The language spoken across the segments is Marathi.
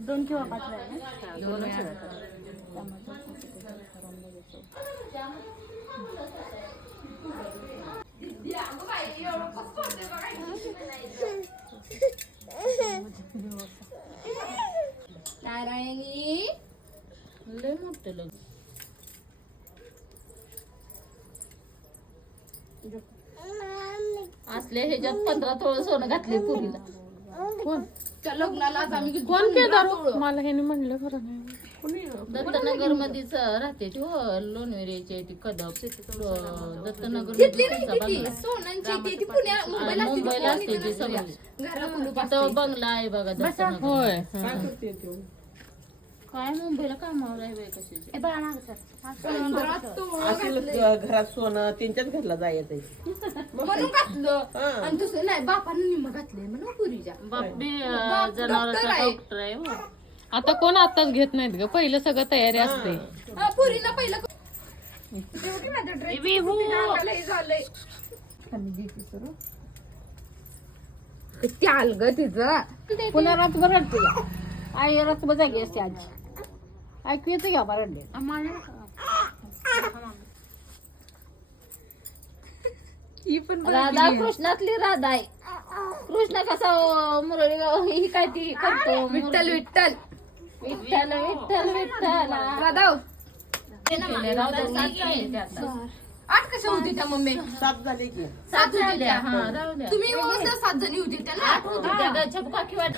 2 किंवा 5 वेळा ना? 2 वेळा. नारायणी लय मोठं लग्न. असले ह्याच्यात 15 तोळ सोनं घातले पुरीला. कोण त्या लग्नाला आज आम्ही कोण केदार मला ह्याने म्हणलं खरं नाही. दत्तनगर मध्येच राहते ती हो, लोणवेरीची ती कदप. दत्तनगर घेतली नाही ती सोनांची ती पुण्या मुंबईला असते ती मुंबईला असते ती कोणी सगळी. घराला कुलूप असते. तिथं बंगला आहे बघा दत्तनगर. होय काय मुंबईला कामावर आहे बाई कशाची. ए बाळा मागं सर. असलं घरात सोनं त्यांच्याच घरला जायचंय. म्हणून घातलं आणि दुसरं नाही बापानं निम्म घातलंय म्हणून पुरीच्या बाप बी बाप जनावरांचा डॉक्टर आहे. डॉक्टर आहे हो. आता कोण आताच घेत नाहीत ग, पहिलं सगळं तयारी असते. पुरीला पहिलं शेवटी माझं ड्रेस ए बिहू. झालंय त्याल ग तिचं पुन्हा रातभर रडते या. आई रातभर जागी असते आजी. ऐकू येतं घ्या मला रडले. ही पण राधा कृष्णातली राधा आहे. कृष्ण कसा मुरळी ही काय ती करतो. विठ्ठल विठ्ठल विठ्ठल विठ्ठल विठ्ठल. राधाव राधा 8 कशा होती त्या मम्मी 7 झाले की. 7 झाल्या. हा राहू द्या. तुम्ही व्यवस्थित 7 जणी होती त्या ना 8 होती त्या गच्या काकी वाट.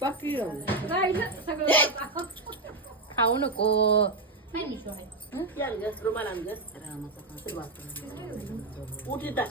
बाकी खाऊ नको. रुमाला उठीत